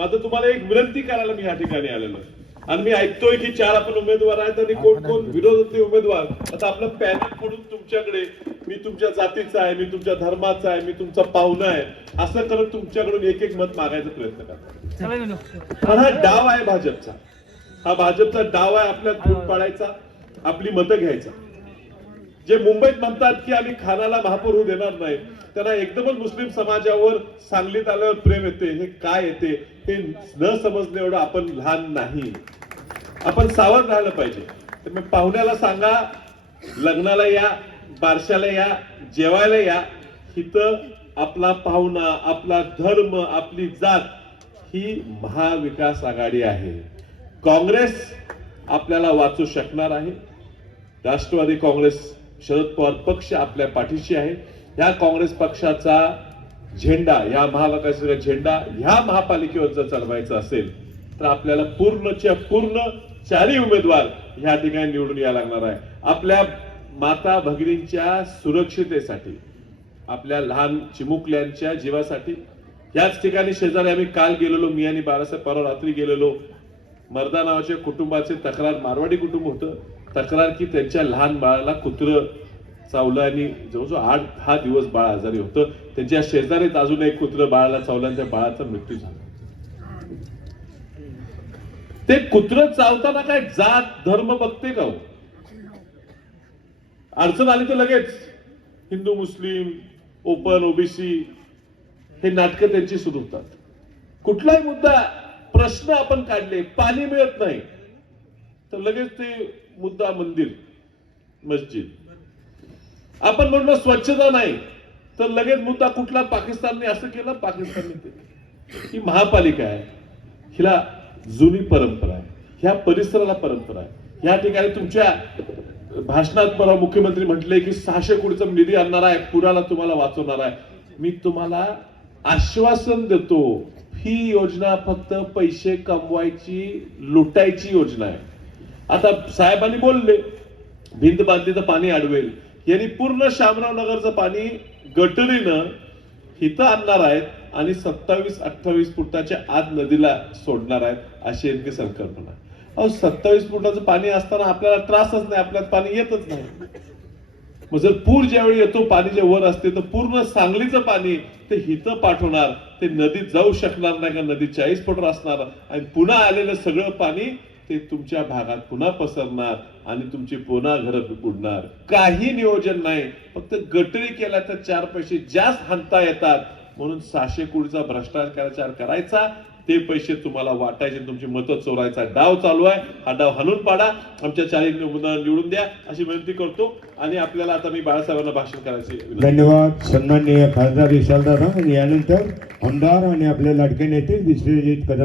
माझं तुम्हाला एक विनंती करायला मी या ठिकाणी आलेलो आहे. आणि मी ऐकतोय की 4 आपण उमेदवार आहेत आणि कोण कोण विरोधातले उमेदवार. आता आपलं पॅनल म्हणून तुमच्याकडे मी तुमच्या जातीचा आहे, मी तुमच्या धर्माचा आहे, मी तुमचा पाहुणा आहे असं करत तुमच्याकडून एक एक मत मागायचा प्रयत्न करतो. पण हा डाव आहे भाजपचा. हा भाजपचा डाव आहे आपल्यात फूट पाडायचा, आपली मतं घ्यायचा. जे मुंबईत म्हणतात की आम्ही खानाला महापौर होऊ देणार नाही, त्यांना एकदमच मुस्लिम समाजावर सांगलीत आल्यावर प्रेम येते. हे काय येते हे न समजणे एवढं आपण लहान नाही. आपण सावध राहायला पाहिजे. तर मी पाहुण्याला सांगा, लग्नाला या, बारशाला या, जेवायला या. इथं आपला पाहुणा, आपला धर्म, आपली जात ही महाविकास आघाडी आहे. काँग्रेस आपल्याला वाचू शकणार आहे. राष्ट्रवादी काँग्रेस, शरद पवार पक्ष आपल्या पाठीशी आहे. या काँग्रेस पक्षाचा झेंडा, या महाविकासाचा झेंडा ह्या महापालिकेवर जर चालवायचा असेल तर आपल्याला पूर्णच्या पूर्ण 4 उमेदवार ह्या ठिकाणी निवडून यायला लागणार आहे. आपल्या माता भगिनींच्या सुरक्षितेसाठी, आपल्या लहान चिमुकल्यांच्या जीवासाठी. याच ठिकाणी शेजारी आम्ही काल गेलेलो, मी आणि बाळासाहेब परवा रात्री गेलेलो. मर्दा नावाच्या कुटुंबाचे तक्रार, मारवाडी कुटुंब होतं, तक्रार की त्यांच्या लहान बाळाला कुत्रं चावलं आणि जवळजवळ 8-10 दिवस बाळ आजारी होतं. त्यांच्या शेजारीत अजून एक कुत्रं बाळाला चावलं आणि त्या बाळाचा मृत्यू झाला. ते कुत्रं चावताना काय जात धर्म बघते का? अडचण आली तर लगेच हिंदू मुस्लिम, ओपन ओबीसी हे नाटकं त्यांची सुरू होतात. कुठलाही मुद्दा, प्रश्न आपण काढले, पाणी मिळत नाही तर लगेच ते मुद्दा मंदिर, मस्जिद. आपण म्हणलो स्वच्छता नाही तर लगेच मुद्दा कुठला, पाकिस्तानने असं केलं, पाकिस्तानने केलं. ही महापालिका आहे, हिला जुनी परंपरा आहे, ह्या परिसराला परंपरा आहे. या ठिकाणी तुमच्या भाषणात परवा मुख्यमंत्री म्हटले की 600 कोटीचा निधी आणणार आहे, पुराला तुम्हाला वाचवणार आहे. मी तुम्हाला आश्वासन देतो, ही योजना फक्त पैसे कमवायची, लुटायची योजना आहे. आता साहेबांनी बोलले भिंत बांधली तर पाणी अडवेल. यांनी पूर्ण शामराव नगरचं पाणी गटरीनं इथं आणणार आहेत आणि 27-28 फुटाच्या आत नदीला सोडणार आहेत, अशी यांची संकल्पना. अहो 27 फुटाचं पाणी असताना आपल्याला त्रासच नाही, आपल्यात पाणी येतच नाही. मग जर पूर ज्यावेळी येतो, पाणी जे वर असते, तर पूर्ण सांगलीचं पाणी ते हिथं पाठवणार, ते नदीत जाऊ शकणार नाही का नदी 40 फुटावर असणार आणि पुन्हा आलेलं सगळं पाणी ते तुमच्या भागात पुन्हा पसरणार आणि तुमची पुन्हा घरं बुडणार. काही नियोजन नाही, फक्त गटरी केल्या तर 4 पैसे जास्त हाणता येतात म्हणून 600 कोटीचा भ्रष्टाचार करायचा, ते पैसे तुम्हाला वाटायचे, तुमची मतं चोरायचा डाव चालू आहे. हा डाव हाणून पाडा, आमच्या 4 निवडून द्या अशी विनंती करतो. आणि आपल्याला आता मी बाळासाहेबांना भाषण करायचे. धन्यवाद सन्माननीय खासदार विशालदादा. आणि यानंतर आमदार आणि आपले लाडके नेते विश्वजित कदम.